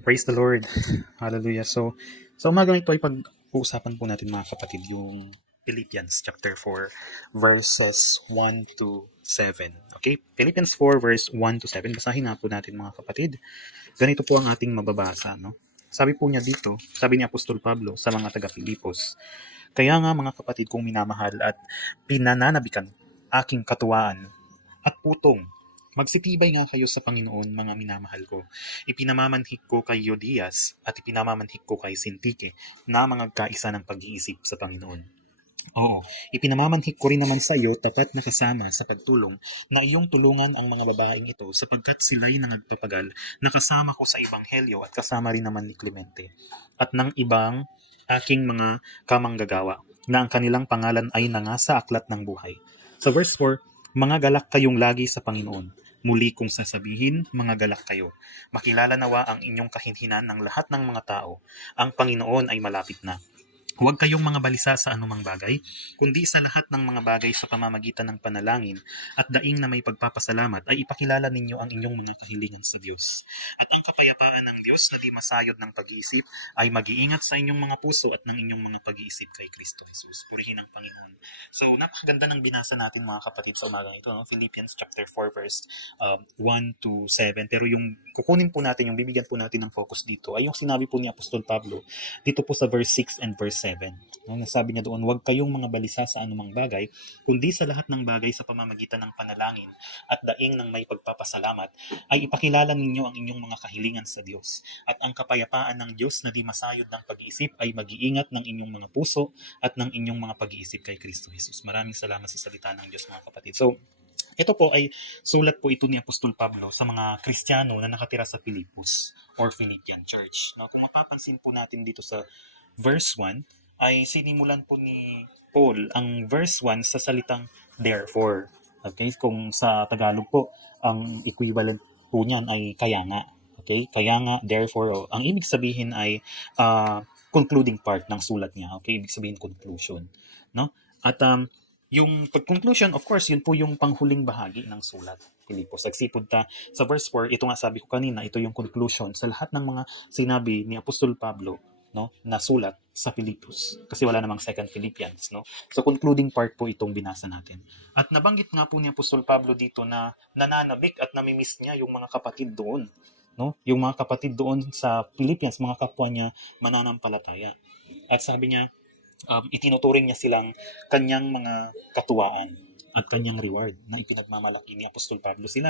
Praise the Lord. Hallelujah. So, sa umagang ito ay pag-uusapan po natin mga kapatid yung Philippians chapter 4 verses 1 to 7. Okay? Philippians 4 verse 1 to 7. Basahin na po natin mga kapatid. Ganito po ang ating mababasa, no? Sabi po niya dito, sabi ni Apostol Pablo sa mga taga-Pilipos, kaya nga mga kapatid kong minamahal at pinananabikan aking katuwaan at putong, magsitibay nga kayo sa Panginoon, mga minamahal ko. Ipinamamanhik ko kay Euodias at ipinamamanhik ko kay Sintike na mga kaisa ng pag-iisip sa Panginoon. Oo, ipinamamanhik ko rin naman sa iyo tapat na kasama sa pagtulong na iyong tulungan ang mga babaeng ito sapagkat sila'y nangagpapagal na kasama ko sa Ebanghelyo at kasama rin naman ni Clemente at ng ibang aking mga kamanggagawa na ang kanilang pangalan ay nangasa aklat ng buhay. Sa verse 4, mga galak kayong lagi sa Panginoon. Muli kong sasabihin, mga galak kayo. Makilala nawa ang inyong kahinhinan ng lahat ng mga tao. Ang Panginoon ay malapit na. Huwag kayong mga balisa sa anumang bagay, kundi sa lahat ng mga bagay sa pamamagitan ng panalangin at daing na may pagpapasalamat ay ipakilala ninyo ang inyong mga kahilingan sa Diyos. At ang kapayapaan ng Diyos na di masayod ng pag-iisip ay mag-iingat sa inyong mga puso at ng inyong mga pag-iisip kay Kristo Jesus. Purihin ang Panginoon. So, napakaganda ng binasa natin mga kapatid sa umagang ito, no? Philippians chapter 4 verse 1 to 7. Pero yung kukunin po natin, yung bibigyan po natin ng focus dito ay yung sinabi po ni Apostol Pablo dito po sa verse 6 and verse 7. No, nasabi niya doon, huwag kayong mga balisa sa anumang bagay, kundi sa lahat ng bagay sa pamamagitan ng panalangin at daing ng may pagpapasalamat, ay ipakilala ninyo ang inyong mga kahilingan sa Diyos. At ang kapayapaan ng Diyos na di masayod ng pag-iisip ay mag-iingat ng inyong mga puso at ng inyong mga pag-iisip kay Kristo Jesus. Maraming salamat sa salita ng Diyos mga kapatid. So, ito po ay sulat po ito ni Apostol Pablo sa mga Kristiyano na nakatira sa Filipos or Philippian Church. No, kung mapapansin po natin dito sa verse 1 ay sinimulan po ni Paul ang verse 1 sa salitang therefore. Okay? Kung sa Tagalog po, ang equivalent po niyan ay kaya nga. Okay? Kaya nga, therefore, ang ibig sabihin ay concluding part ng sulat niya. Okay? Ibig sabihin conclusion. No? At yung pag-conclusion, of course, yun po yung panghuling bahagi ng sulat. Pilipos. Nagsipod ta sa verse 4, ito nga sabi ko kanina, ito yung conclusion sa lahat ng mga sinabi ni Apostol Pablo, no, na sulat sa Filipos. Kasi wala namang second Philippians, no. So concluding part po itong binasa natin. At nabanggit nga po ni Apostol Pablo dito na nananabik at namimiss niya yung mga kapatid doon, no? Yung mga kapatid doon sa Philippians, mga kapwa niya mananampalataya. At sabi niya, itinuturing niya silang kanyang mga katuwaan at kanyang reward na ipinagmamalaki ni Apostol Pablo sila.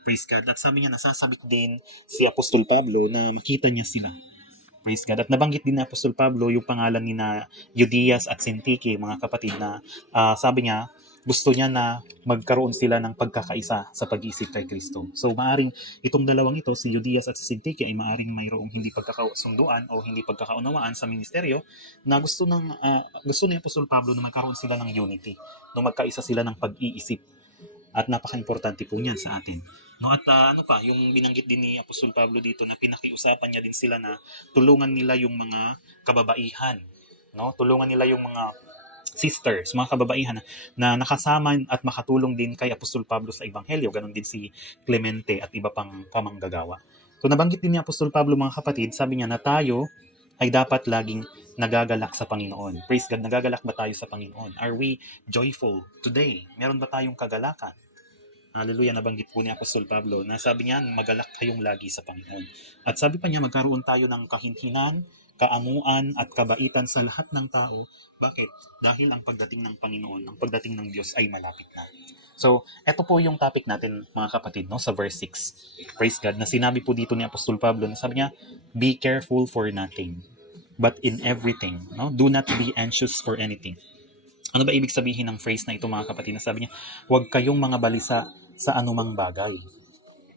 Praise God. At sabi niya, nasasabik din si Apostol Pablo na makita niya sila. Praise God. At nabanggit din ni Apostol Pablo yung pangalan ni na Euodias at Syntyche, mga kapatid na sabi niya, gusto niya na magkaroon sila ng pagkakaisa sa pag-iisip kay Kristo. So maaring itong dalawang ito, si Euodias at si Syntyche, ay maaring mayroong hindi pagkakasunduan o hindi pagkakaunawaan sa ministeryo na gusto ni Apostol Pablo na magkaroon sila ng unity, na magkaisa sila ng pag-iisip. At napaka-importante po niyan sa atin. No, at ano pa, yung binanggit din ni Apostol Pablo dito na pinakiusapan niya din sila na tulungan nila yung mga kababaihan, no? Tulungan nila yung mga sisters, mga kababaihan na nakasama at makatulong din kay Apostol Pablo sa Ebanghelyo, ganun din si Clemente at iba pang kamanggagawa. So nabanggit din ni Apostol Pablo, mga kapatid, sabi niya na tayo ay dapat laging nagagalak sa Panginoon. Praise God, nagagalak ba tayo sa Panginoon? Are we joyful today? Meron ba tayong kagalakan? Hallelujah, nabanggit po ni Apostol Pablo na sabi niya, magalak kayong lagi sa Panginoon. At sabi pa niya, magkaroon tayo ng kahinhinan, kaamuan at kabaitan sa lahat ng tao. Bakit? Dahil ang pagdating ng Panginoon, ang pagdating ng Diyos ay malapit na. So, eto po yung topic natin mga kapatid, no, sa verse 6. Praise God, na sinabi po dito ni Apostol Pablo na sabi niya, be careful for nothing, but in everything, no, do not be anxious for anything. Ano ba ibig sabihin ng phrase na ito mga kapatid? Na sabi niya, huwag kayong mga balisa sa anumang bagay.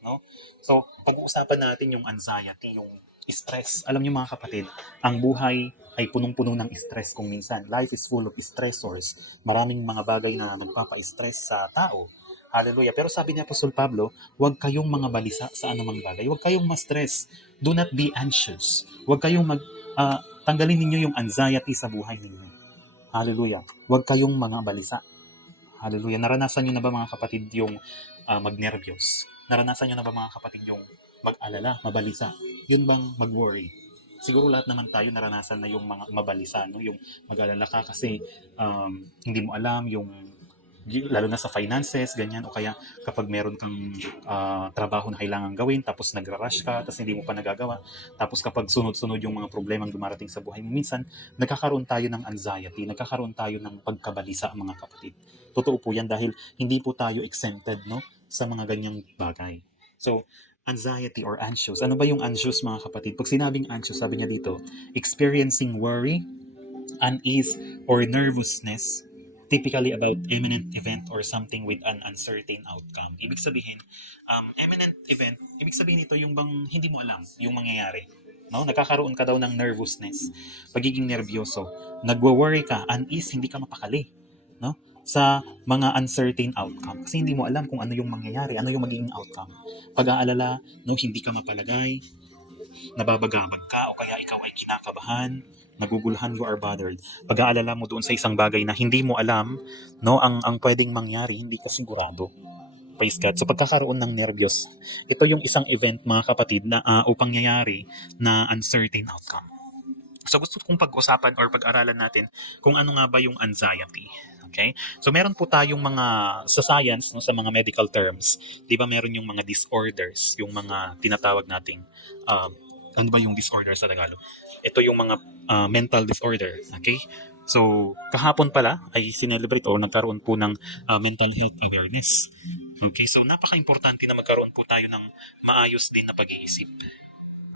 No? So, pag-uusapan natin yung anxiety, yung stress. Alam niyo mga kapatid, ang buhay ay punong-puno ng stress kung minsan. Life is full of stressors. Maraming mga bagay na nagpapa-stress sa tao. Hallelujah. Pero sabi ni Apostol Pablo, huwag kayong mga balisa sa anumang bagay. Huwag kayong ma-stress. Do not be anxious. Huwag kayong tanggalin ninyo yung anxiety sa buhay ninyo. Hallelujah. Huwag kayong mga balisa. Hallelujah. Naranasan nyo na ba mga kapatid yung magnerbiyos? Naranasan nyo na ba mga kapatid yung mag-alala, mabalisa? Yun bang mag-worry? Siguro lahat naman tayo naranasan na yung mga mabalisa, no? Yung mag-alala ka kasi hindi mo alam yung lalo na sa finances, ganyan, o kaya kapag meron kang trabaho na kailangan gawin, tapos nagra-rush ka, tapos hindi mo pa nagagawa, tapos kapag sunod-sunod yung mga problemang dumarating sa buhay mo, minsan nagkakaroon tayo ng anxiety, nagkakaroon tayo ng pagkabalisa, mga kapatid. Totoo po yan dahil hindi po tayo exempted, no, sa mga ganyang bagay. So, anxiety or anxious. Ano ba yung anxious, mga kapatid? Pag sinabing anxious, sabi niya dito, experiencing worry, unease, or nervousness, typically about imminent event or something with an uncertain outcome. Ibig sabihin, imminent event, ibig sabihin nito yung bang hindi mo alam yung mangyayari. No? Nagkakaroon ka daw ng nervousness, pagiging nervyoso, nagwo-worry ka, unease, hindi ka mapakali. No? Sa mga uncertain outcome. Kasi hindi mo alam kung ano yung mangyayari, ano yung magiging outcome. Pag-aalala, no, hindi ka mapalagay, nababagabag ka o kaya ikaw ay kinakabahan, naguguluhan, you are bothered. Pag-aalala mo doon sa isang bagay na hindi mo alam, no, ang pwedeng mangyari, hindi ka sigurado. Praise God. So pagkakaroon ng nervyos, ito yung isang event, mga kapatid, na upang nangyayari na uncertain outcome. So gusto kong pag-usapan or pag-aralan natin kung ano nga ba yung anxiety. Okay? So meron po tayong mga sa science, no, sa mga medical terms, 'di ba meron yung mga disorders, yung mga tinatawag nating ano ba yung disorder sa Tagalog? Ito yung mga mental disorder, okay? So, kahapon pala ay sinelebrate o nagkaroon po ng mental health awareness. Okay, so napaka-importante na magkaroon po tayo ng maayos din na pag-iisip.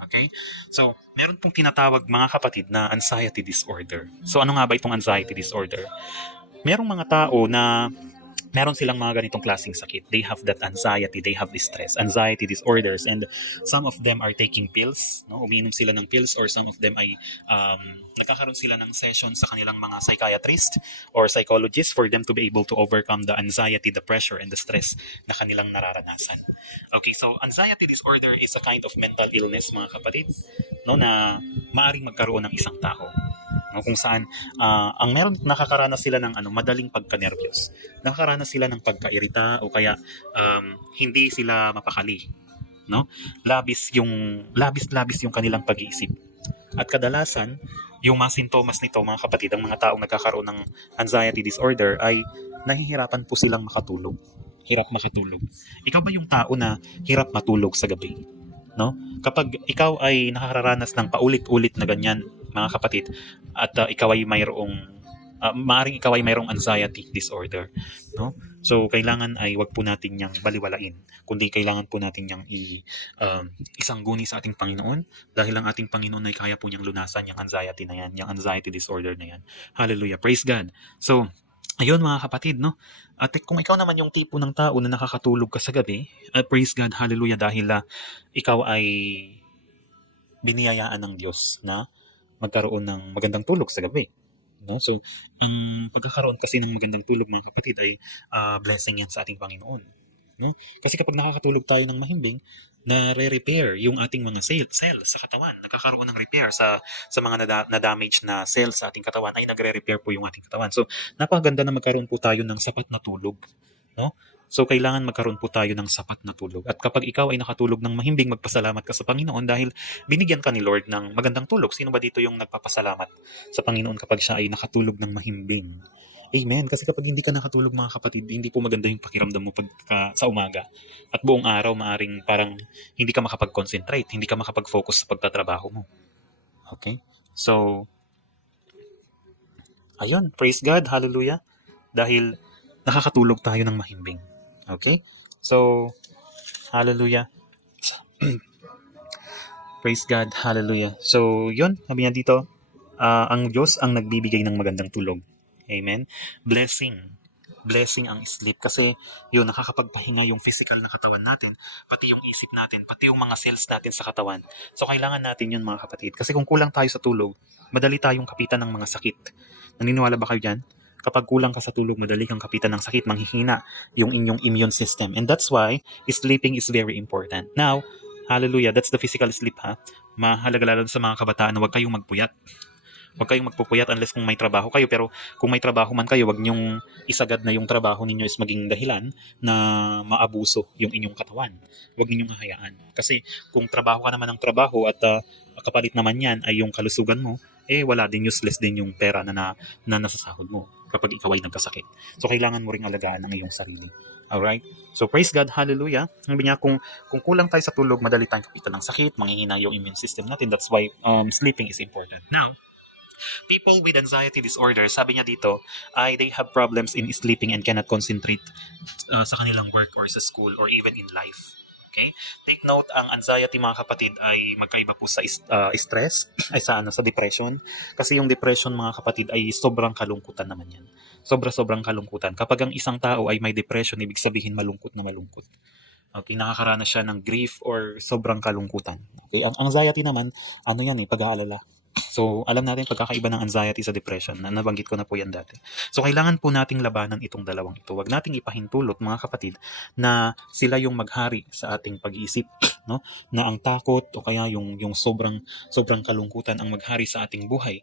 Okay? So, meron pong tinatawag, mga kapatid, na anxiety disorder. So, ano nga ba itong anxiety disorder? Merong mga tao na meron silang mga ganitong klaseng sakit. They have that anxiety, they have this stress, anxiety disorders, and some of them are taking pills, no? Umiinom sila ng pills, or some of them ay nagkakaroon sila ng session sa kanilang mga psychiatrist or psychologist for them to be able to overcome the anxiety, the pressure, and the stress na kanilang nararanasan. Okay, so anxiety disorder is a kind of mental illness, mga kapatid, no, na maaring magkaroon ng isang tao, no, kung saan ang meron nakakaranas sila ng madaling pagka-nervyos. Nakakaranas sila ng pagkairita o kaya hindi sila mapakali, no? Labis-labis yung kanilang pag-iisip. At kadalasan, yung mga sintomas nito, mga kapatid, ang mga taong nagkakaroon ng anxiety disorder ay nahihirapan po silang makatulog. Hirap makatulog. Ikaw ba yung tao na hirap matulog sa gabi? No? Kapag ikaw ay nakakaranas ng paulit-ulit na ganyan, mga kapatid, at ikaw ay maaring ikaw ay mayroong anxiety disorder, no? So kailangan ay wag po natin yang baliwalain, kundi kailangan po natin yang isangguni sa ating Panginoon, dahil ang ating Panginoon ay kaya po niyang lunasan yung anxiety na yan, yung anxiety disorder na yan. Hallelujah, praise God. So ayun, mga kapatid, no? At kung ikaw naman yung tipo ng tao na nakakatulog ka sa gabi, praise God, hallelujah, dahil ikaw ay biniyayaan ng Diyos na magkaroon ng magandang tulog sa gabi. No? So, ang pagkakaroon kasi ng magandang tulog, mga kapatid, ay blessing yan sa ating Panginoon. No? Kasi kapag nakakatulog tayo ng mahimbing, nare-repair yung ating mga cells sa katawan. Nagkakaroon ng repair sa mga na-damage na cells sa ating katawan, ay nagre-repair po yung ating katawan. So, napakaganda na magkaroon po tayo ng sapat na tulog. No? So, kailangan magkaroon po tayo ng sapat na tulog. At kapag ikaw ay nakatulog ng mahimbing, magpasalamat ka sa Panginoon dahil binigyan ka ni Lord ng magandang tulog. Sino ba dito yung nagpapasalamat sa Panginoon kapag siya ay nakatulog ng mahimbing? Amen. Kasi kapag hindi ka nakatulog, mga kapatid, hindi po maganda yung pakiramdam mo sa umaga. At buong araw, maaring parang hindi ka makapag-concentrate, hindi ka makapag-focus sa pagtatrabaho mo. Okay? So, ayun, praise God, hallelujah. Dahil nakakatulog tayo ng mahimbing. Okay? So, hallelujah. Praise God, hallelujah. So, yun, sabi niya dito, ang Diyos ang nagbibigay ng magandang tulog. Amen? Blessing ang sleep kasi yun, nakakapagpahinga yung physical na katawan natin, pati yung isip natin, pati yung mga cells natin sa katawan. So, kailangan natin yun, mga kapatid. Kasi kung kulang tayo sa tulog, madali tayong kapitan ng mga sakit. Naniniwala ba kayo dyan? Kapag kulang ka sa tulog, madali kang kapitan ng sakit, manghihina yung inyong immune system. And that's why sleeping is very important. Now, hallelujah, that's the physical sleep, ha? Mahalaga lalo sa mga kabataan na huwag kayong magpuyat. Huwag kayong magpupuyat unless kung may trabaho kayo. Pero kung may trabaho man kayo, wag niyong isagad na yung trabaho ninyo is maging dahilan na maabuso yung inyong katawan. Huwag ninyong hahayaan. Kasi kung trabaho ka naman ng trabaho at kapalit naman yan ay yung kalusugan mo, wala din, useless din yung pera na nasasahod mo kapag ikaw ay nagkasakit. So, kailangan mo ring alagaan ang iyong sarili. Alright? So, praise God, hallelujah. Sabi niya, kung kulang tayo sa tulog, madali tayong kapitan ng sakit, manghihina yung immune system natin. That's why sleeping is important. Now, people with anxiety disorder, sabi niya dito, they have problems in sleeping and cannot concentrate sa kanilang work or sa school or even in life. Okay? Take note, ang anxiety mga kapatid ay magkaiba po sa stress, ay sa depression. Kasi yung depression mga kapatid ay sobrang kalungkutan naman yan. Sobrang kalungkutan. Kapag ang isang tao ay may depression, ibig sabihin malungkot na malungkot. Okay, nakakaranas siya ng grief or sobrang kalungkutan. Okay, ang anxiety naman, pag-aalala. So, alam natin pagkakaiba ng anxiety sa depression. Nabanggit ko na po yan dati. So, kailangan po nating labanan itong dalawang ito. Huwag nating ipahintulot, mga kapatid, na sila yung maghari sa ating pag-iisip, no? Na ang takot o kaya yung sobrang kalungkutan ang maghari sa ating buhay.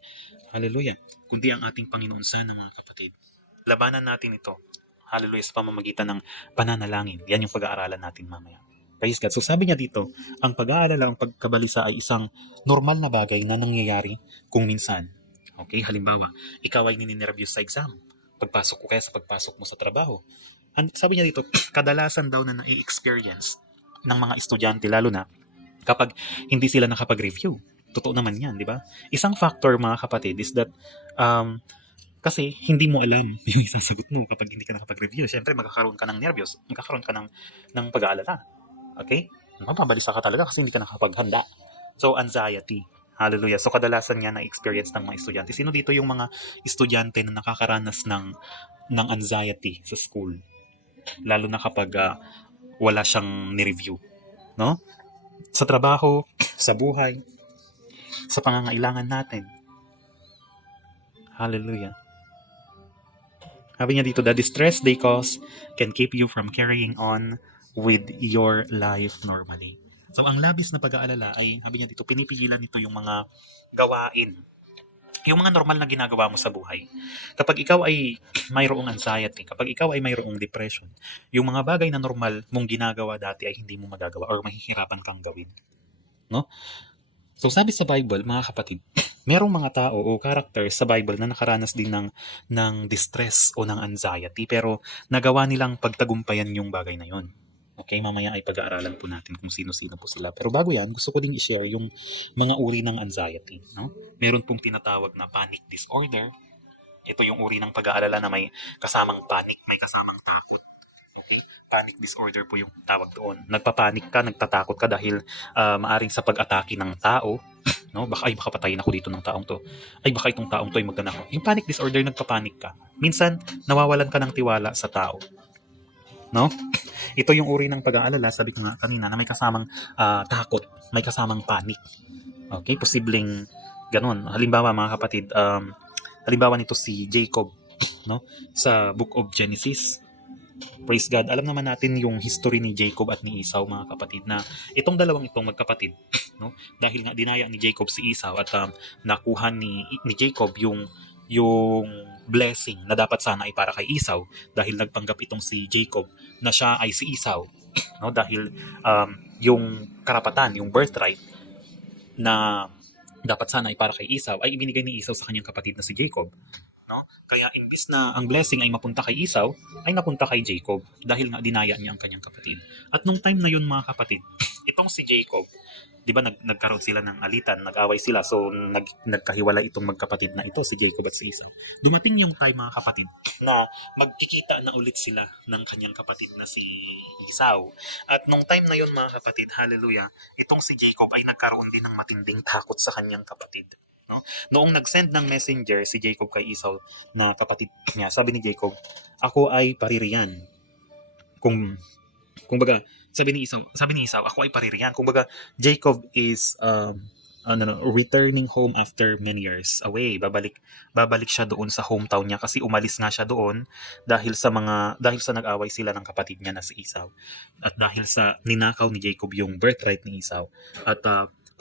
Hallelujah. Kundi ang ating Panginoon sana, mga kapatid. Labanan natin ito. Hallelujah, sa pamamagitan ng pananalangin. Yan yung pag-aaralan natin mamaya. Praise God. So sabi niya dito, ang pag-aalala, ang pagkabalisa ay isang normal na bagay na nangyayari kung minsan. Okay, halimbawa, ikaw ay nininervyos sa exam. Pagpasok ko kaya sa pagpasok mo sa trabaho. Sabi niya dito, kadalasan daw na na-experience ng mga estudyante, lalo na kapag hindi sila nakapag-review. Totoo naman yan, di ba? Isang factor, mga kapatid, is that kasi hindi mo alam yung isasagot mo kapag hindi ka nakapag-review. Siyempre, magkakaroon ka ng nervyos, magkakaroon ka ng pag-aalala. Okay? Mapabalisa ka talaga kasi hindi ka nakapaghanda. So, anxiety. Hallelujah. So, kadalasan nga na-experience ng mga estudyante. Sino dito yung mga estudyante na nakakaranas ng anxiety sa school? Lalo na kapag wala siyang ni-review. No? Sa trabaho, sa buhay, sa pangangailangan natin. Hallelujah. Sabi niya dito, the distress they cause can keep you from carrying on with your life normally. So, ang labis na pag-aalala ay, sabi niya dito, pinipigilan nito yung mga gawain. Yung mga normal na ginagawa mo sa buhay. Kapag ikaw ay mayroong anxiety, kapag ikaw ay mayroong depression, yung mga bagay na normal mong ginagawa dati ay hindi mo magagawa or mahihirapan kang gawin. No? So, sabi sa Bible, mga kapatid, merong mga tao o character sa Bible na nakaranas din ng distress o ng anxiety, pero nagawa nilang pagtagumpayan yung bagay na yon. Okay, mamaya ay pag-aaralan po natin kung sino-sino po sila. Pero bago yan, gusto ko ding i-share yung mga uri ng anxiety. No? Meron pong tinatawag na panic disorder. Ito yung uri ng pag-aalala na may kasamang panic, may kasamang takot. Okay? Panic disorder po yung tawag doon. Nagpapanik ka, nagtatakot ka dahil maaring sa pag-atake ng tao, no? Baka patayin ako dito ng taong to. Ay, baka itong taong to ay magnanakaw. Yung panic disorder, nagpapanik ka. Minsan, nawawalan ka ng tiwala sa tao. No? Ito yung uri ng pag-aalala, sabi ko nga kanina, na may kasamang takot, may kasamang panic. Okay? Posibleng ganun. Halimbawa, mga kapatid, halimbawa nito si Jacob, no? Sa Book of Genesis. Praise God. Alam naman natin yung history ni Jacob at ni Esau, mga kapatid, na itong dalawang itong magkapatid, no? Dahil nga dinaya ni Jacob si Esau at nakuha ni Jacob yung blessing na dapat sana ay para kay Esau, dahil nagpanggap itong si Jacob na siya ay si Esau, no? Dahil yung karapatan, yung birthright na dapat sana ay para kay Esau ay ibinigay ni Esau sa kanyang kapatid na si Jacob. No? Kaya imbes na ang blessing ay mapunta kay Esau, ay napunta kay Jacob dahil nga dinaya niya ang kanyang kapatid. At nung time na yun, mga kapatid, itong si Jacob, di ba nagkaroon sila ng alitan, nag-away sila, so nagkahiwalay itong magkapatid na ito, si Jacob at si Esau. Dumating yung time, mga kapatid, na magkikita na ulit sila ng kanyang kapatid na si Esau. At nung time na yun, mga kapatid, hallelujah, itong si Jacob ay nagkaroon din ng matinding takot sa kanyang kapatid. No? Noong nag-send ng messenger si Jacob kay Esau na kapatid niya, sabi ni Jacob, ako ay paririyan. Kung baga, sabi ni Esau, ako ay paririyan. Kung baga, Jacob is returning home after many years away. Babalik siya doon sa hometown niya kasi umalis nga siya doon dahil sa nag-away sila ng kapatid niya na si Esau. At dahil sa ninakaw ni Jacob yung birthright ni Esau. At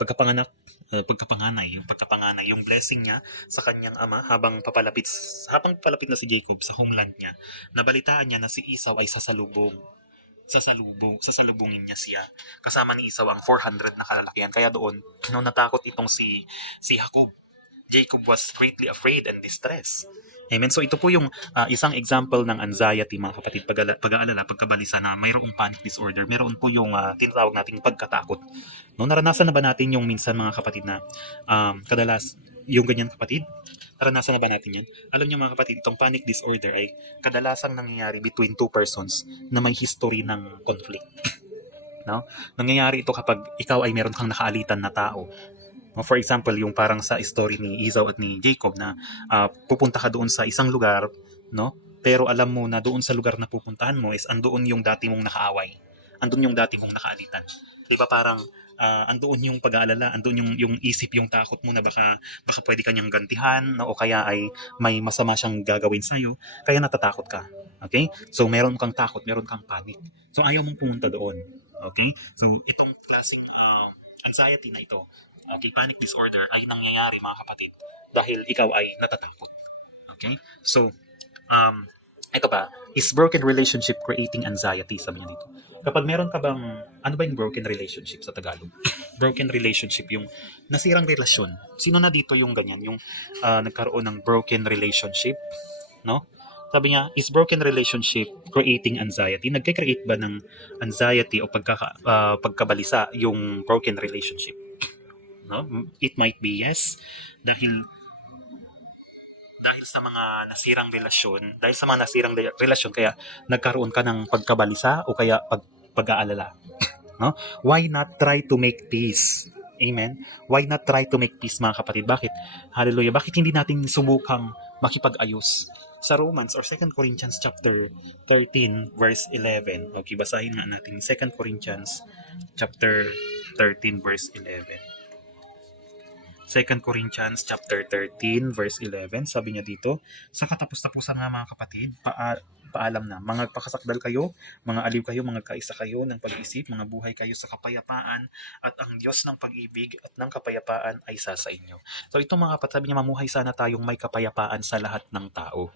pagkapanganak, pagkapanganay, yung blessing niya sa kanyang ama habang papalapit na si Jacob sa homeland niya, nabalitaan niya na si Esau ay sasalubungin niya siya. Kasama ni Esau ang 400 na kalalakihan. Kaya doon, nung natakot itong si Jacob was greatly afraid and distressed. Amen. So ito po yung isang example ng anxiety, mga kapatid, pag-aalala, pagkabalisa na mayroong panic disorder. Meron po yung tinatawag nating pagkatakot. No, naranasan na ba natin yung minsan, mga kapatid, na kadalas yung ganyan, kapatid? Naranasan na ba natin yan? Alam niyo, mga kapatid, itong panic disorder ay kadalasang nangyayari between two persons na may history ng conflict. No? Nangyayari ito kapag ikaw ay meron kang nakaalitan na tao. For example, yung parang sa story ni Esau at ni Jacob na pupunta ka doon sa isang lugar, no? Pero alam mo na doon sa lugar na pupuntahan mo is andoon yung dati mong nakaaway. Andoon yung dati mong nakaalitan. 'Di ba parang andoon yung pag-aalala, andoon yung isip, yung takot mo na baka pwede kanyang gantihan, no? O kaya ay may masama siyang gagawin sa iyo, kaya natatakot ka. Okay? So meron kang takot, meron kang panic. So ayaw mong pumunta doon. Okay? So itong klaseng anxiety na ito, okay, panic disorder ay nangyayari, mga kapatid, dahil ikaw ay natatakot. Okay? So, ito pa, is broken relationship creating anxiety, sabi niya dito. Kapag meron ka bang, ano ba yung broken relationship sa Tagalog? Broken relationship, yung nasirang relasyon. Sino na dito yung ganyan, yung nagkaroon ng broken relationship, no? Sabi niya, is broken relationship creating anxiety? Nagka-create ba ng anxiety o pagkabalisa yung broken relationship? No? It might be yes, dahil sa mga nasirang relasyon kaya nagkaroon ka ng pagkabalisa o kaya pag-aalala, no? Why not try to make peace? Amen. Why not try to make peace, mga kapatid? Bakit? Hallelujah. Bakit hindi natin subukang makipag-ayos? Sa Romans or 2 Corinthians chapter 13 verse 11. Okay, basahin nga natin 2 Corinthians chapter 13 verse 11. 2 Corinthians chapter 13 verse 11, sabi niya dito, sa katapos-tapusan nga, mga kapatid, paalam na, mga pakasakdal kayo, mga aliw kayo, mga kaisa kayo ng pag-isip, mga buhay kayo sa kapayapaan, at ang Diyos ng pag-ibig at ng kapayapaan ay sa inyo. So ito, mga kapatid, sabi niya, mamuhay sana tayong may kapayapaan sa lahat ng tao.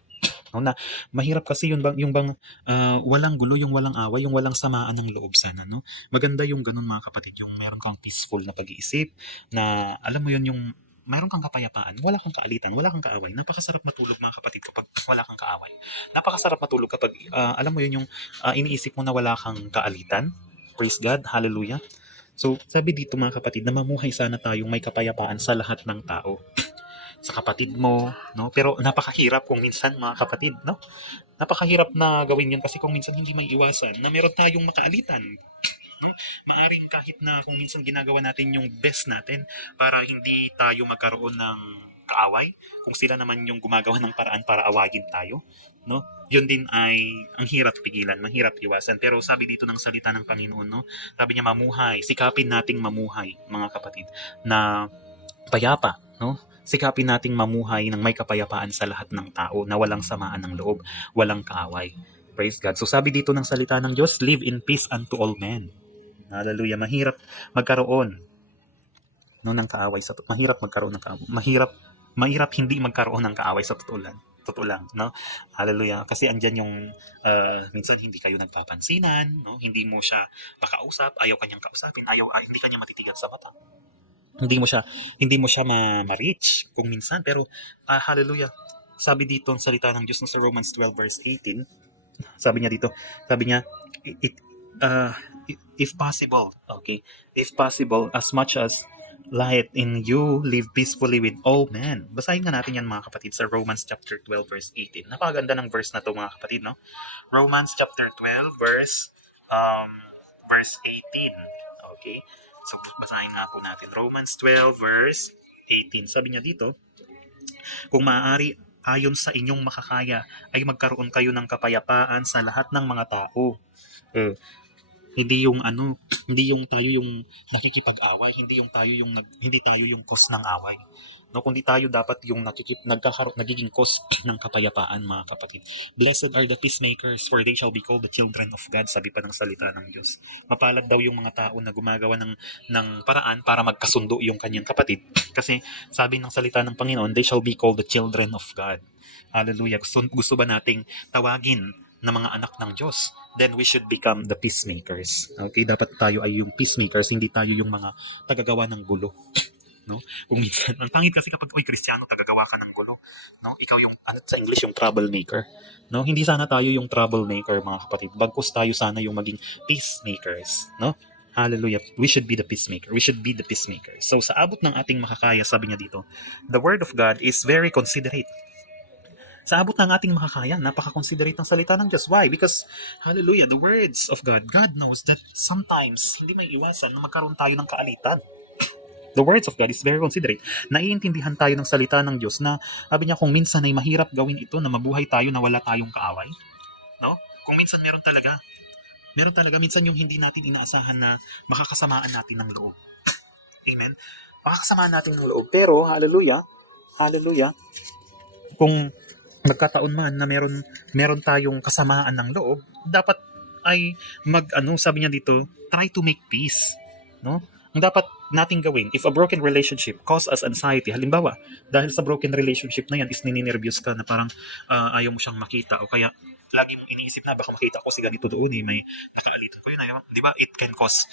No, na mahirap kasi walang gulo, yung walang away, yung walang samaan ng loob sana, no? Maganda yung ganun, mga kapatid, yung meron kang peaceful na pag-iisip, na alam mo yun, yung meron kang kapayapaan, wala kang kaalitan, wala kang kaaway. Napakasarap matulog, mga kapatid, kapag wala kang kaaway. Napakasarap matulog kapag alam mo yun, yung iniisip mo na wala kang kaalitan. Praise God, hallelujah. So, sabi dito, mga kapatid, na mamuhay sana tayong may kapayapaan sa lahat ng tao, sa kapatid mo, no? Pero napakahirap kung minsan, mga kapatid, no? Napakahirap na gawin 'yun kasi kung minsan hindi may iwasan na meron tayong makaalitan. No? Maaring kahit na kung minsan ginagawa natin yung best natin para hindi tayo magkaroon ng kaaway, kung sila naman yung gumagawa ng paraan para awagin tayo, no? Yun din ay ang hirap pigilan, mahirap iwasan. Pero sabi dito ng salita ng Panginoon, no? Sabi niya, sikapin nating mamuhay, mga kapatid, na payapa, no? Sikapin nating mamuhay ng may kapayapaan sa lahat ng tao, na walang samaan ng loob, walang kaaway. Praise God. So sabi dito ng salita ng Diyos, live in peace unto all men. Hallelujah. Mahirap magkaroon ng kaaway mahirap magkaroon ng kaaway. Mahirap hindi magkaroon ng kaaway sa totoo lang. Totoo lang, no? Hallelujah. Kasi andyan yung minsan hindi kayo nagpapansinan, no? Hindi mo siya makausap, ayaw kanyang kausapin, hindi kanya matitigan sa mata, hindi mo siya ma-reach kung minsan, pero hallelujah, sabi dito ang salita ng Diyos sa Romans 12 verse 18, sabi niya, it, uh, if possible, okay, if possible, as much as light in you, live peacefully with all men. Basahin nga natin yan, mga kapatid, sa Romans chapter 12 verse 18. Napakaganda ng verse na to, mga kapatid, no? Romans chapter 12 verse 18. Okay? So, basahin nga po natin. Romans 12 verse 18. Sabi niya dito, kung maaari, ayon sa inyong makakaya, ay magkaroon kayo ng kapayapaan sa lahat ng mga tao. Hindi yung ano, hindi yung tayo yung nakikipag-away, hindi tayo yung cause ng away. No, kundi tayo dapat yung nagiging cause ng kapayapaan, mga kapatid. Blessed are the peacemakers, for they shall be called the children of God, sabi pa ng salita ng Diyos. Mapalad daw yung mga tao na gumagawa ng paraan para magkasundo yung kanyang kapatid. Kasi sabi ng salita ng Panginoon, they shall be called the children of God. Hallelujah. Gusto ba nating tawagin na mga anak ng Diyos? Then we should become the peacemakers. Okay, dapat tayo ay yung peacemakers, hindi tayo yung mga tagagawa ng gulo. No? Kung minsan, ang pangit kasi kapag, uy, Kristiyano, tagagawa ka ng gulo. No? Ikaw yung, ano sa English, yung troublemaker. No? Hindi sana tayo yung troublemaker, mga kapatid. Bagkus tayo sana yung maging peacemakers. No? Hallelujah. We should be the peacemaker. We should be the peacemaker. So, sa abot ng ating makakaya, sabi niya dito, the word of God is very considerate. Sa abot ng ating makakaya, napaka-considerate ng salita ng Diyos. Why? Because, hallelujah, the words of God, God knows that sometimes, hindi may iwasan na magkaroon tayo ng kaalitan. The words of God is very considerate. Naiintindihan tayo ng salita ng Diyos na, sabi niya, kung minsan ay mahirap gawin ito na mabuhay tayo na wala tayong kaaway. No? Kung minsan meron talaga minsan yung hindi natin inaasahan na makakasamaan natin ng loob. Amen? Makakasamaan natin ng loob. Pero, hallelujah, kung magkataon man na meron tayong kasamaan ng loob, dapat ay sabi niya dito, try to make peace, no? Ang dapat nating gawin, if a broken relationship cause us anxiety, halimbawa, dahil sa broken relationship na yan is nininervyos ka na parang ayaw mo siyang makita o kaya lagi mong iniisip na baka makita ko si ganito doon may nakalitan ko yun, di ba? It can cause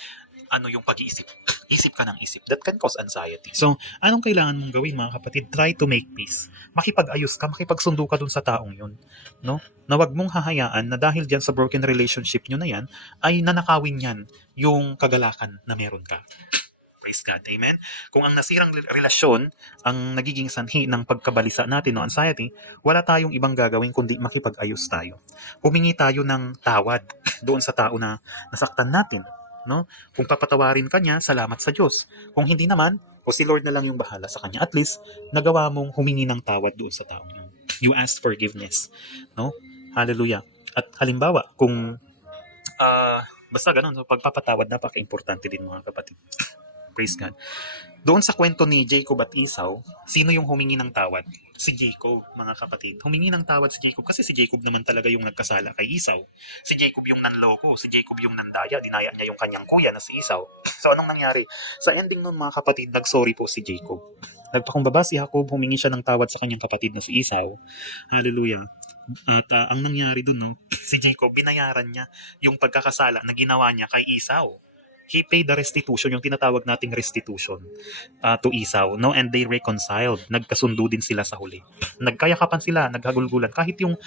yung pag-iisip. Isip ka ng isip. That can cause anxiety. So, anong kailangan mong gawin, mga kapatid? Try to make peace. Makipag-ayos ka, makipagsundo ka dun sa taong yun. No? Na wag mong hahayaan na dahil dyan sa broken relationship nyo na yan, ay nanakawin yan yung kagalakan na meron ka. Praise God. Amen? Kung ang nasirang relasyon ang nagiging sanhi ng pagkabalisa natin o anxiety, wala tayong ibang gagawin kundi makipag-ayos tayo. Humingi tayo ng tawad doon sa tao na nasaktan natin. No? Kung papatawarin ka niya, salamat sa Diyos. Kung hindi naman, o si Lord na lang yung bahala sa kanya. At least, nagawa mong humingi ng tawad doon sa taong yun. You asked forgiveness. No? Hallelujah. At halimbawa, kung basta ganun, so pagpapatawad, napaka-importante din, mga kapatid. Praise God. Doon sa kwento ni Jacob at Esau, sino yung humingi ng tawad? Si Jacob, mga kapatid. Humingi ng tawad si Jacob kasi si Jacob naman talaga yung nagkasala kay Esau. Si Jacob yung nanloko, si Jacob yung nandaya, dinaya niya yung kanyang kuya na si Esau. So anong nangyari? Sa ending nun, mga kapatid, nagsorry po si Jacob. Nagpakumbaba si Jacob, humingi siya ng tawad sa kanyang kapatid na si Esau. Hallelujah. At ang nangyari dun, no, si Jacob, binayaran niya yung pagkakasala na ginawa niya kay Esau. He paid the restitution, yung tinatawag nating restitution to Esau, no? And they reconciled. Nagkasundo din sila sa huli. Nagkayakapan sila, naghagulgulan. Kahit yung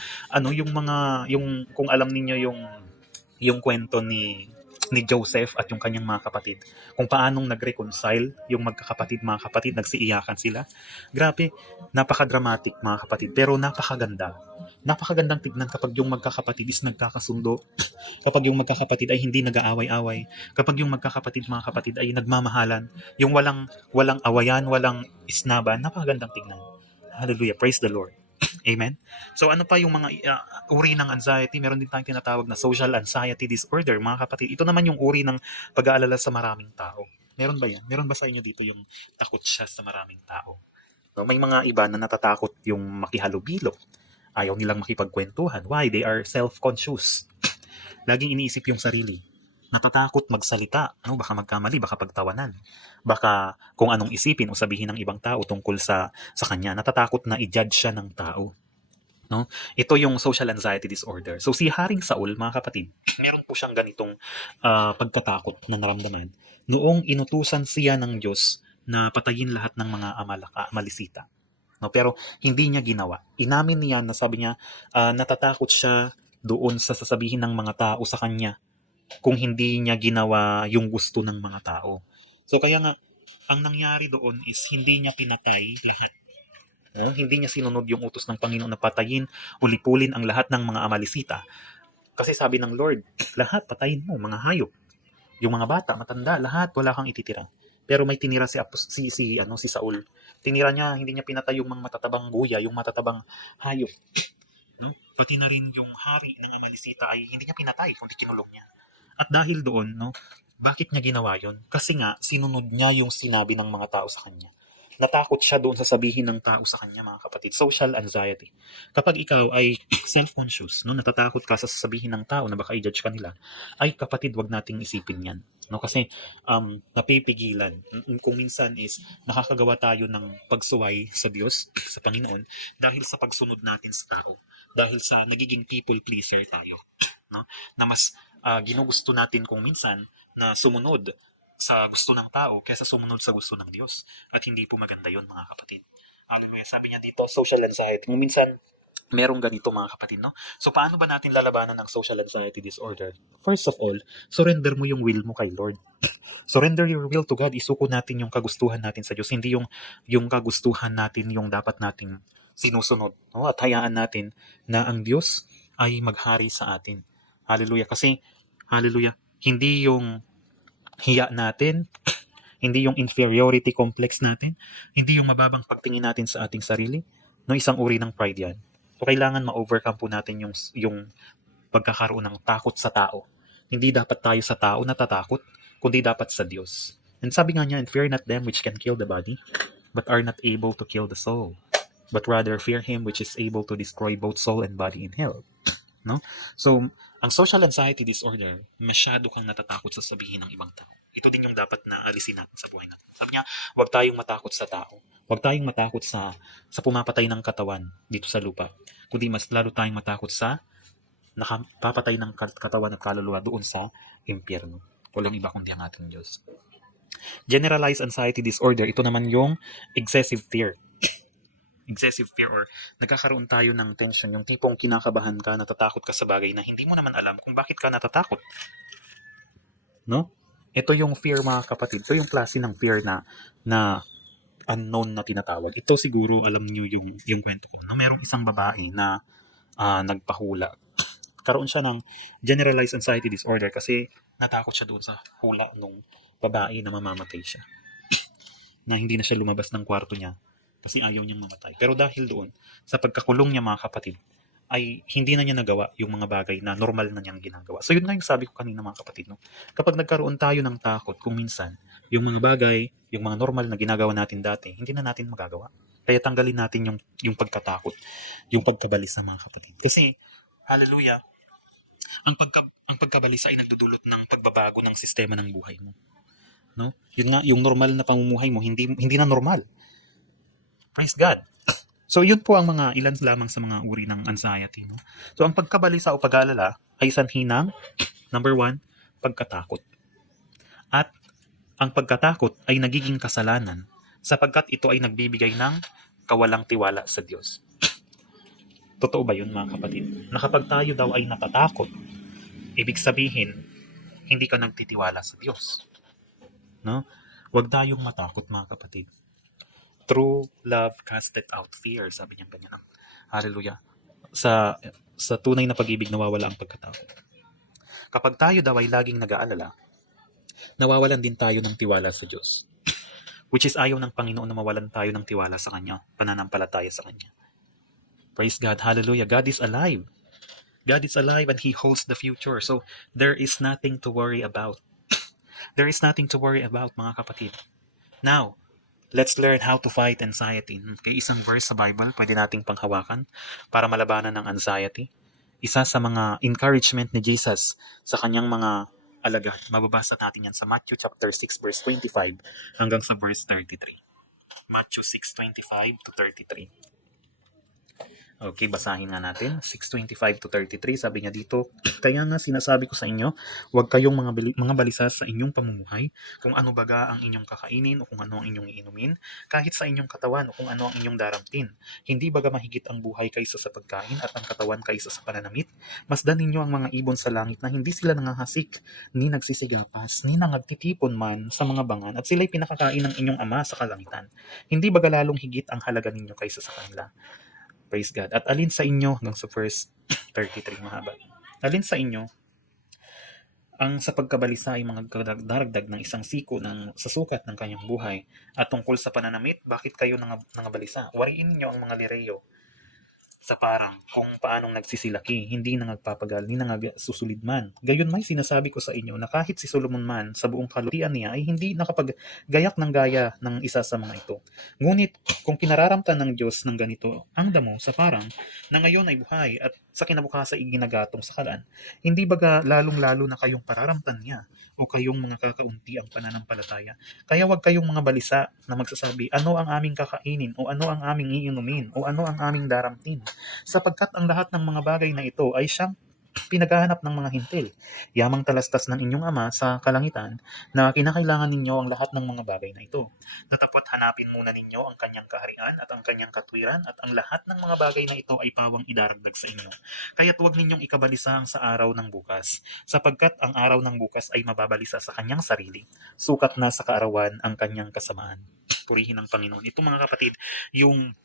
kung alam niyo yung kwento ni Joseph at yung kanyang mga kapatid. Kung paanong nag-reconcile yung mga kapatid, nagsiiyakan sila. Grabe, napaka-dramatic, mga kapatid, pero napakaganda. Napakagandang tignan kapag yung magkakapatid is nagkakasundo. Kapag yung magkakapatid ay hindi nag-aaway-away. Kapag yung magkakapatid, mga kapatid, ay nagmamahalan. Yung walang awayan, walang isnaban, napakagandang tignan. Hallelujah, praise the Lord. Amen? So ano pa yung mga uri ng anxiety? Meron din tayong tinatawag na social anxiety disorder, mga kapatid. Ito naman yung uri ng pag-aalala sa maraming tao. Meron ba yan? Meron ba sa inyo dito yung takot siya sa maraming tao? No, may mga iba na natatakot yung makihalubilo. Ayaw nilang makipagkwentuhan. Why? They are self-conscious. Laging iniisip yung sarili. Natatakot magsalita, no? Baka magkamali, baka pagtawanan. Baka kung anong isipin o sabihin ng ibang tao tungkol sa kanya. Natatakot na i-judge siya ng tao. No? Ito yung social anxiety disorder. So si Haring Saul, mga kapatid, meron po siyang ganitong pagkatakot na naramdaman noong inutusan siya ng Diyos na patayin lahat ng mga malisita. No, pero hindi niya ginawa. Inamin niya na sabi niya natatakot siya doon sa sasabihin ng mga tao sa kanya kung hindi niya ginawa yung gusto ng mga tao. So kaya nga, ang nangyari doon is hindi niya pinatay lahat. No? Hindi niya sinunod yung utos ng Panginoon na patayin, ulipulin ang lahat ng mga amalisita. Kasi sabi ng Lord, lahat patayin mo, mga hayop. Yung mga bata, matanda, lahat wala kang ititira. Pero may tinira si Saul. Tinira niya, hindi niya pinatay yung mga matatabang guya, yung matatabang hayop. No? Pati na rin yung hari ng amalisita ay hindi niya pinatay, kundi kinulong niya. At dahil doon, no, bakit niya ginawa yun? Kasi nga, sinunod niya yung sinabi ng mga tao sa kanya. Natakot siya doon sa sabihin ng tao sa kanya, mga kapatid. Social anxiety. Kapag ikaw ay self-conscious, no, natatakot ka sa sasabihin ng tao na baka i-judge ka nila, ay kapatid, wag nating isipin yan. No, kasi napipigilan. Kung minsan is nakakagawa tayo ng pagsuway sa Diyos, sa Panginoon, dahil sa pagsunod natin sa tao. Dahil sa nagiging people pleaser tayo. No? Na mas ginugusto natin kung minsan na sumunod sa gusto ng tao kaysa sumunod sa gusto ng Diyos. At hindi po maganda yon, mga kapatid. Sabi niya dito, social anxiety. Kung minsan, merong ganito, mga kapatid, no? So, paano ba natin lalabanan ng social anxiety disorder? First of all, surrender mo yung will mo kay Lord. Surrender your will to God. Isuko natin yung kagustuhan natin sa Diyos. Hindi yung kagustuhan natin yung dapat nating sinusunod. No? At hayaan natin na ang Diyos ay maghari sa atin. Hallelujah. Kasi, hallelujah, hindi yung hiya natin, hindi yung inferiority complex natin, hindi yung mababang pagtingin natin sa ating sarili, no, isang uri ng pride yan. So, kailangan ma-overcome po natin yung pagkakaroon ng takot sa tao. Hindi dapat tayo sa tao natatakot, kundi dapat sa Diyos. And sabi nga niya, and fear not them which can kill the body, but are not able to kill the soul, but rather fear Him which is able to destroy both soul and body in hell. No? So, ang social anxiety disorder, masyado kang natatakot sa sabihin ng ibang tao. Ito din yung dapat na alisin natin sa buhay natin. Sabi niya, huwag tayong matakot sa tao. Huwag tayong matakot sa pumapatay ng katawan dito sa lupa. Kundi mas lalo tayong matakot sa nakapapatay ng katawan at kaluluwa doon sa impyerno. Walang iba kundi ang ating Diyos. Generalized anxiety disorder, ito naman yung excessive fear. Excessive fear or nagkakaroon tayo ng tension, yung tipong kinakabahan ka, natatakot ka sa bagay na hindi mo naman alam kung bakit ka natatakot. No? Ito yung fear, mga kapatid. Ito yung klase ng fear na unknown na tinatawag. Ito siguro alam niyo yung kwento ko. No? Merong isang babae na nagpahula. Karoon siya ng generalized anxiety disorder kasi natakot siya doon sa hula nung babae na mamamatay siya. Na hindi na siya lumabas ng kwarto niya kasi ayaw niyang mamatay. Pero dahil doon, sa pagkakulong niya, mga kapatid, ay hindi na niya nagawa yung mga bagay na normal na niyang ginagawa. So yun nga yung sabi ko kanina, mga kapatid. No? Kapag nagkaroon tayo ng takot, kung minsan, yung mga bagay, yung mga normal na ginagawa natin dati, hindi na natin magagawa. Kaya tanggalin natin yung pagkatakot, yung pagkabalisa, mga kapatid. Kasi, hallelujah, ang pagkabalisa ay nagdudulot ng pagbabago ng sistema ng buhay mo. No? Yun nga, yung normal na pamumuhay mo, hindi na normal. Praise God. So, yun po ang mga ilan lamang sa mga uri ng anxiety. No? So, ang pagkabalisa o pag-aalala ay sanhi ng, number 1, pagkatakot. At ang pagkatakot ay nagiging kasalanan sapagkat ito ay nagbibigay ng kawalang tiwala sa Diyos. Totoo ba yun, mga kapatid? Na kapag tayo daw ay natatakot, ibig sabihin, hindi ka nagtitiwala sa Diyos. No? Huwag tayong matakot, mga kapatid. True love casted out fear. Sabi niya ganyan. Hallelujah. Sa tunay na pag-ibig nawawala ang pagkatakot. Kapag tayo daw ay laging nag-aalala, nawawalan din tayo ng tiwala sa Diyos. Which is ayaw ng Panginoon na mawalan tayo ng tiwala sa Kanya, pananampalataya sa Kanya. Praise God. Hallelujah. God is alive. God is alive and He holds the future. So, there is nothing to worry about. There is nothing to worry about, mga kapatid. Now, let's learn how to fight anxiety. Okay, isang verse sa Bible, pwede nating panghawakan para malabanan ng anxiety. Isa sa mga encouragement ni Jesus sa kanyang mga alagad. Mababasa natin yan sa Matthew chapter 6 verse 25 hanggang sa verse 33. Matthew 6:25 to 33. Okay, basahin nga natin. 6:25 to 33, sabi niya dito, kaya nga sinasabi ko sa inyo, huwag kayong mga balisa sa inyong pamumuhay, kung ano baga ang inyong kakainin o kung ano ang inyong iinumin, kahit sa inyong katawan o kung ano ang inyong daramtin. Hindi baga mahigit ang buhay kaysa sa pagkain at ang katawan kaysa sa pananamit? Masdan ninyo ang mga ibon sa langit na hindi sila nangahasik, ni nagsisigapas, ni nangagtitipon man sa mga bangan, at sila'y pinakakain ng inyong ama sa kalangitan. Hindi baga lalong higit ang halaga ninyo kaysa sa kanila? Praise God. At alin sa inyo, hanggang sa verse 33, mahaba. Alin sa inyo, ang sa pagkabalisa ay mga daragdag ng isang siko sa sukat ng kanyang buhay, at tungkol sa pananamit, bakit kayo nangabalisa? Wariin ninyo ang mga lireyo sa parang kung paanong nagsisilaki, hindi na nagpapagal, hindi na susulid man. Gayon may sinasabi ko sa inyo na kahit si Solomon man sa buong kalutian niya ay hindi nakapaggayak ng gaya ng isa sa mga ito. Ngunit kung pinararamtan ng Diyos ng ganito ang damo sa parang na ngayon ay buhay at sa kinabukasan ay ginagatong sa kalan, hindi baga lalong-lalo na kayong pararamtan niya o kayong mga kakaunti ang pananampalataya. Kaya wag kayong mga balisa na magsasabi, ano ang aming kakainin o ano ang aming iinumin o ano ang aming daramtin. Sapagkat ang lahat ng mga bagay na ito ay siyang pinaghahanap ng mga hintil. Yamang talastas ng inyong ama sa kalangitan na kinakailangan ninyo ang lahat ng mga bagay na ito. Natapot hanapin muna ninyo ang kanyang kaharian at ang kanyang katwiran at ang lahat ng mga bagay na ito ay pawang idaragdag sa inyo. Kaya't huwag ninyong ikabalisa ang sa araw ng bukas, sapagkat ang araw ng bukas ay mababalisa sa kanyang sarili. Sukat na sa kaarawan ang kanyang kasamaan. Purihin ang Panginoon. Ito mga kapatid, yung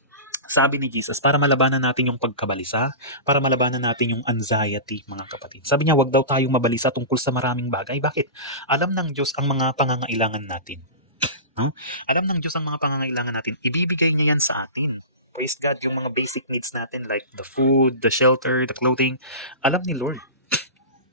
sabi ni Jesus, para malabanan natin yung pagkabalisa, para malabanan natin yung anxiety, mga kapatid. Sabi niya, wag daw tayong mabalisa tungkol sa maraming bagay. Bakit? Alam ng Diyos ang mga pangangailangan natin. No? Alam ng Diyos ang mga pangangailangan natin. Ibibigay niya yan sa atin. Praise God, yung mga basic needs natin like the food, the shelter, the clothing. Alam ni Lord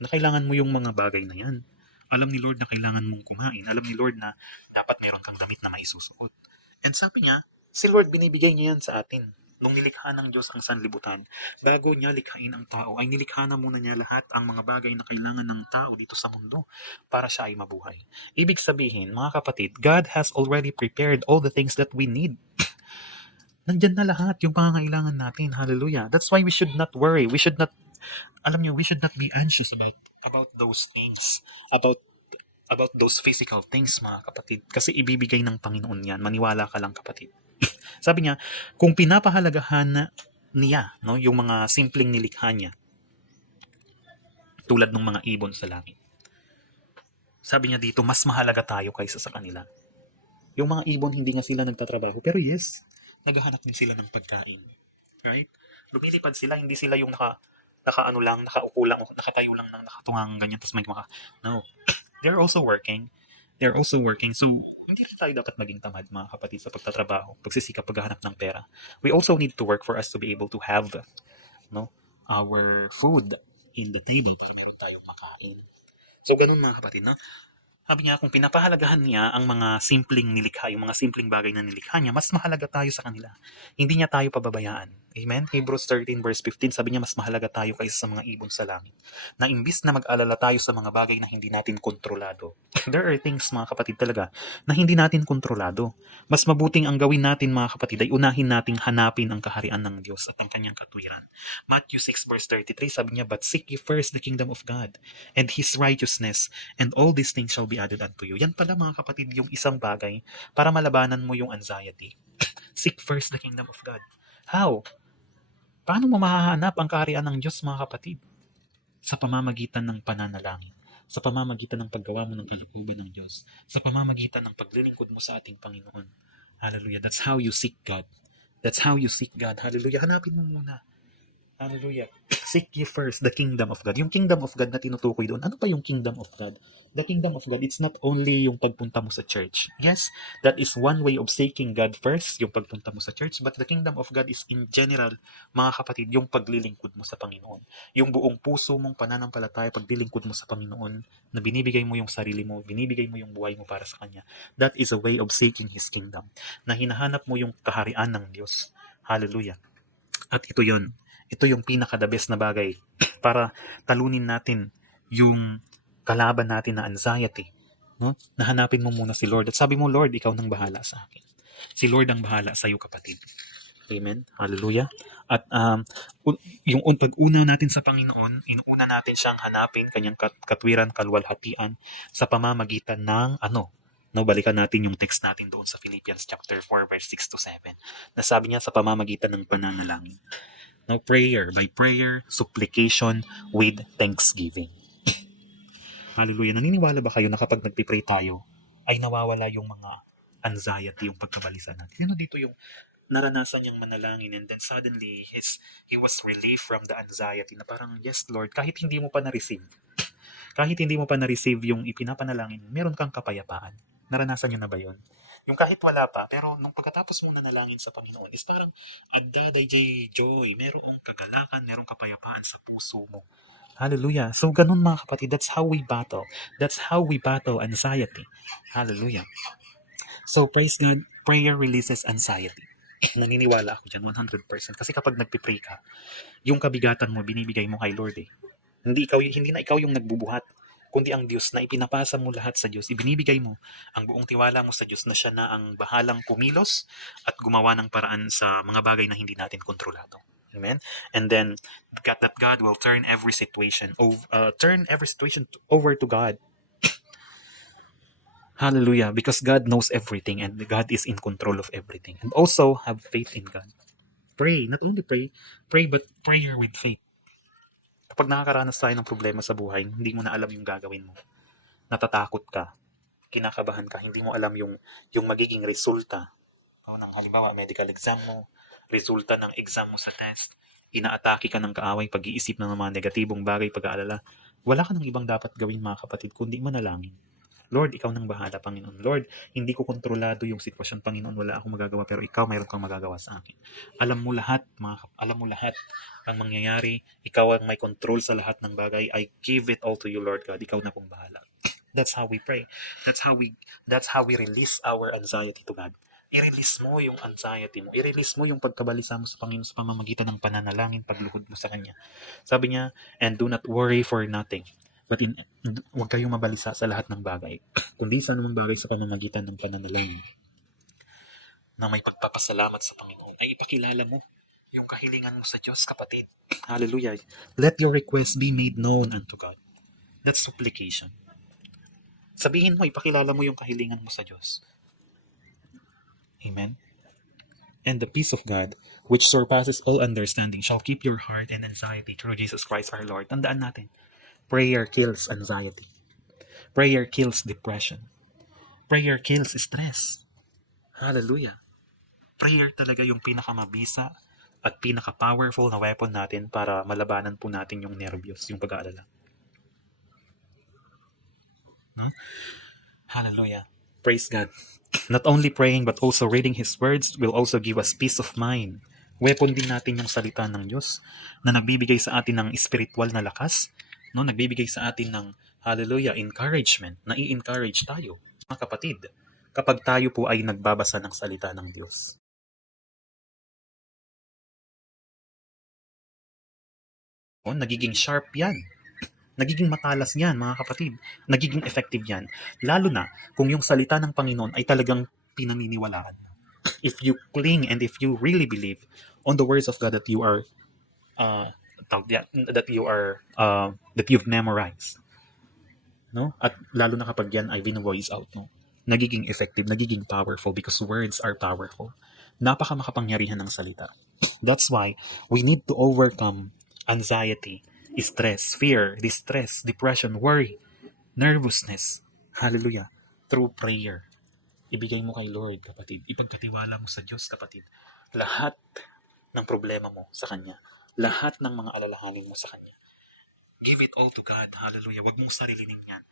na kailangan mo yung mga bagay na yan. Alam ni Lord na kailangan mong kumain. Alam ni Lord na dapat meron kang damit na maisusuot. And sabi niya, si Lord binibigay niya yan sa atin. Nung nilikha ng Diyos ang sanlibutan, bago niya likhain ang tao, ay nilikha na muna niya lahat ang mga bagay na kailangan ng tao dito sa mundo para siya ay mabuhay. Ibig sabihin, mga kapatid, God has already prepared all the things that we need. Nandyan na lahat yung pangangailangan natin. Hallelujah. That's why we should not worry. We should not, alam niyo, we should not be anxious about those things, about those physical things, mga kapatid. Kasi ibibigay ng Panginoon yan. Maniwala ka lang, kapatid. Sabi niya, kung pinapahalagahan niya, no, yung mga simpleng nilikha niya, tulad ng mga ibon sa langit. Sabi niya dito, mas mahalaga tayo kaysa sa kanila. Yung mga ibon, hindi nga sila nagtatrabaho. Pero yes, naghahanap din sila ng pagkain. Right? Lumilipad sila, hindi sila yung nakaano lang, nakaupo lang, nakatayo lang ng nakatungang ganyan, tapos may no. They're also working. So, hindi rin tayo dapat maging tamad, mga kapatid, sa pagtatrabaho, pagsisikap, paghahanap ng pera. We also need to work for us to be able to have, no, our food in the table para meron tayong makain. So, ganun, mga kapatid, no? Sabi niya, kung pinapahalagahan niya ang mga simpleng nilikha, yung mga simpleng bagay na nilikha niya, mas mahalaga tayo sa kanila. Hindi niya tayo pababayaan. Amen? Hebrews 13 verse 15, sabi niya, mas mahalaga tayo kaysa sa mga ibon sa langit. Na imbis na mag-alala tayo sa mga bagay na hindi natin kontrolado. There are things, mga kapatid, talaga, na hindi natin kontrolado. Mas mabuting ang gawin natin, mga kapatid, ay unahin nating hanapin ang kaharian ng Diyos at ang kanyang katwiran. Matthew 6 verse 33, sabi niya, but seek ye first the kingdom of God and His righteousness, and all these things shall be added unto you. Yan pala, mga kapatid, yung isang bagay para malabanan mo yung anxiety. Seek first the kingdom of God. How? Paano mo mahahanap ang kaharian ng Diyos, mga kapatid? Sa pamamagitan ng pananalangin. Sa pamamagitan ng paggawa mo ng kalooban ng Diyos. Sa pamamagitan ng paglilingkod mo sa ating Panginoon. Hallelujah. That's how you seek God. That's how you seek God. Hallelujah. Hanapin mo muna. Hallelujah. Seek ye first the kingdom of God. Yung kingdom of God na tinutukoy doon, ano pa yung kingdom of God? The kingdom of God, it's not only yung pagpunta mo sa church. Yes, that is one way of seeking God first, yung pagpunta mo sa church. But the kingdom of God is in general, mga kapatid, yung paglilingkod mo sa Panginoon. Yung buong puso mong pananampalataya, paglilingkod mo sa Panginoon, na binibigay mo yung sarili mo, binibigay mo yung buhay mo para sa Kanya. That is a way of seeking His kingdom. Na hinahanap mo yung kaharian ng Diyos. Hallelujah. At ito yon. Ito yung pinaka-the best na bagay para talunin natin yung kalaban natin na anxiety. No? Nahanapin mo muna si Lord. At sabi mo, Lord, ikaw nang bahala sa akin. Si Lord ang bahala sa iyo, kapatid. Amen. Hallelujah. At yung pag-una natin sa Panginoon, inuuna natin siyang hanapin, kanyang katwiran, kalwalhatian, sa pamamagitan ng No, balikan natin yung text natin doon sa Philippians chapter 4 verse 6 to 7. Nasabi niya sa pamamagitan ng pananalangin. No, by prayer, supplication with thanksgiving. Hallelujah. Naniniwala ba kayo na kapag nagpipray tayo, ay nawawala yung mga anxiety, yung pagkabalisa natin? Sino dito yung naranasan niyang manalangin and then suddenly he was relieved from the anxiety na parang, yes Lord, kahit hindi mo pa na-receive yung ipinapanalangin, meron kang kapayapaan. Naranasan niyo na ba yun? Yung kahit wala pa, pero nung pagkatapos mo nanalangin sa Panginoon, is parang agdaday jay joy, merong kagalakan, merong kapayapaan sa puso mo. Hallelujah. So, ganun mga kapatid, that's how we battle. That's how we battle anxiety. Hallelujah. So, praise God, prayer releases anxiety. Naniniwala ako dyan, 100%. Kasi kapag nagpipray ka, yung kabigatan mo, binibigay mo kay Lord eh. Hindi na ikaw yung nagbubuhat, kundi ang Diyos na ipinapasa mo lahat sa Diyos. Ibinibigay mo ang buong tiwala mo sa Diyos na siya na ang bahalang kumilos at gumawa ng paraan sa mga bagay na hindi natin kontrolado. Amen. And then God will turn every situation over to God. Hallelujah. Because God knows everything and God is in control of everything. And also have faith in God. Pray. Not only pray but prayer with faith. Kapag nakakaranas tayo ng problema sa buhay, hindi mo na alam yung gagawin mo. Natatakot ka, kinakabahan ka, hindi mo alam yung magiging resulta ng halimbawa medical exam mo, resulta ng exam mo sa test, inaatake ka ng kaaway, pag-iisip ng mga negatibong bagay, pag-aalala. Wala ka ng ibang dapat gawin mga kapatid, kundi manalangin. Lord, ikaw nang bahala, Panginoon. Lord, hindi ko kontrolado yung sitwasyon, Panginoon. Wala akong magagawa, pero ikaw mayroon kang magagawa sa akin. Alam mo lahat ang mangyayari. Ikaw ang may control sa lahat ng bagay. I give it all to you, Lord God. Ikaw na pong bahala. That's how we pray. That's how we release our anxiety to God. I-release mo yung anxiety mo. I-release mo yung pagkabalisa mo sa Panginoon sa pamamagitan ng pananalangin, pagluhod mo sa Kanya. Sabi niya, and do not worry for nothing. But huwag kayong mabalisa sa lahat ng bagay. Kundi sa anumang bagay sa pamamagitan ng pananalangin na may pagpapasalamat sa Panginoon ay ipakilala mo yung kahilingan mo sa Diyos, kapatid. Hallelujah. Let your request be made known unto God. That's supplication. Sabihin mo, ipakilala mo yung kahilingan mo sa Diyos. Amen. And the peace of God, which surpasses all understanding, shall keep your heart and anxiety through Jesus Christ our Lord. Tandaan natin, prayer kills anxiety. Prayer kills depression. Prayer kills stress. Hallelujah. Prayer talaga yung pinakamabisa at pinaka-powerful na weapon natin para malabanan po natin yung nervyos, yung pag-aalala. No? Hallelujah. Praise God. Not only praying but also reading His words will also give us peace of mind. Weapon din natin yung salita ng Diyos na nagbibigay sa atin ng spiritual na lakas, no? Nagbibigay sa atin ng hallelujah, encouragement, na i-encourage tayo, mga kapatid, kapag tayo po ay nagbabasa ng salita ng Diyos. O, nagiging sharp yan. Nagiging matalas yan, mga kapatid. Nagiging effective yan. Lalo na kung yung salita ng Panginoon ay talagang pinaniniwalaan. If you cling and if you really believe on the words of God that you are that you've memorized, no? At lalo na kapag yan ay vino-voice out mo, nagiging effective, nagiging powerful because words are powerful. Napaka makapangyarihan ng salita. That's why we need to overcome anxiety, stress, fear, distress, depression, worry, nervousness. Hallelujah. Through prayer. Ibigay mo kay Lord, kapatid. Ipagkatiwala mo sa Diyos, kapatid. Lahat ng problema mo sa Kanya. Lahat ng mga alalahanin mo sa Kanya. Give it all to God. Hallelujah. Huwag mong sarilinin yan.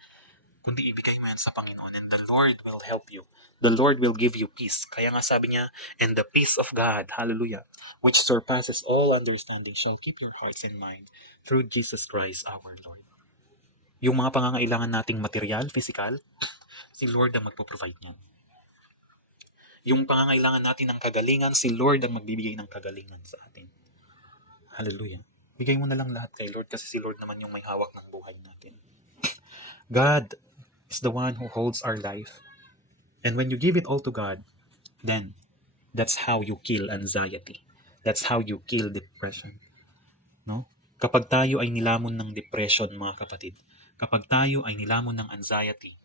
Kundi ibigay mo yan sa Panginoon and the Lord will help you. The Lord will give you peace. Kaya nga sabi niya, and the peace of God, hallelujah, which surpasses all understanding shall keep your hearts and mind through Jesus Christ our Lord. Yung mga pangangailangan nating material, physical, si Lord ang magpo-provide niyan. Yung pangangailangan natin ng kagalingan, si Lord ang magbibigay ng kagalingan sa atin. Hallelujah. Bigay mo na lang lahat kay Lord kasi si Lord naman yung may hawak ng buhay natin. God is the one who holds our life. And when you give it all to God, then that's how you kill anxiety. That's how you kill depression. No? Kapag tayo ay nilamon ng depression, mga kapatid, kapag tayo ay nilamon ng anxiety,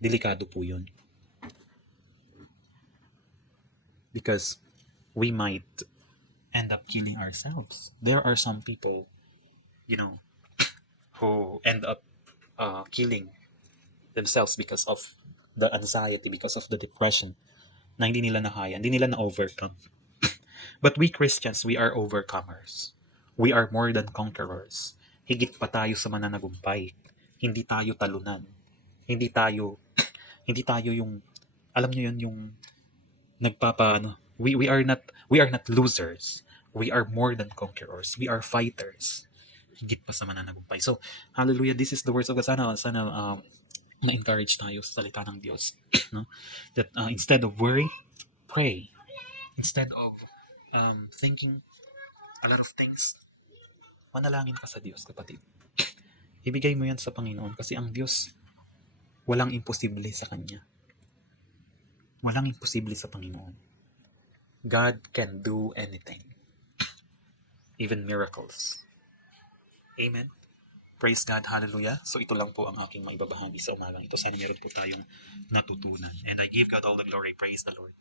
delikado po yun. Because we might end up killing ourselves. There are some people, who end up killing themselves because of the anxiety, because of the depression na hindi nila nakaya, hindi nila na-overcome. But we Christians, we are overcomers. We are more than conquerors. Higit pa tayo sa mananagumpay. Hindi tayo talunan. Hindi tayo yung Alam niyo yun, yung we are not losers. We are more than conquerors. We are fighters. Higit pa sa mananagumpay. So, hallelujah, this is the words of God. Sana na-encourage tayo sa salita ng Diyos. No? That instead of worry, pray. Instead of thinking a lot of things, manalangin ka sa Diyos, kapatid. Ibigay mo yan sa Panginoon kasi ang Diyos, walang imposible sa Kanya. Walang imposible sa Panginoon. God can do anything. Even miracles. Amen. Praise God, hallelujah. So ito lang po ang aking maibabahagi sa umagang ito. Sana meron po tayong natutunan. And I give God all the glory. Praise the Lord.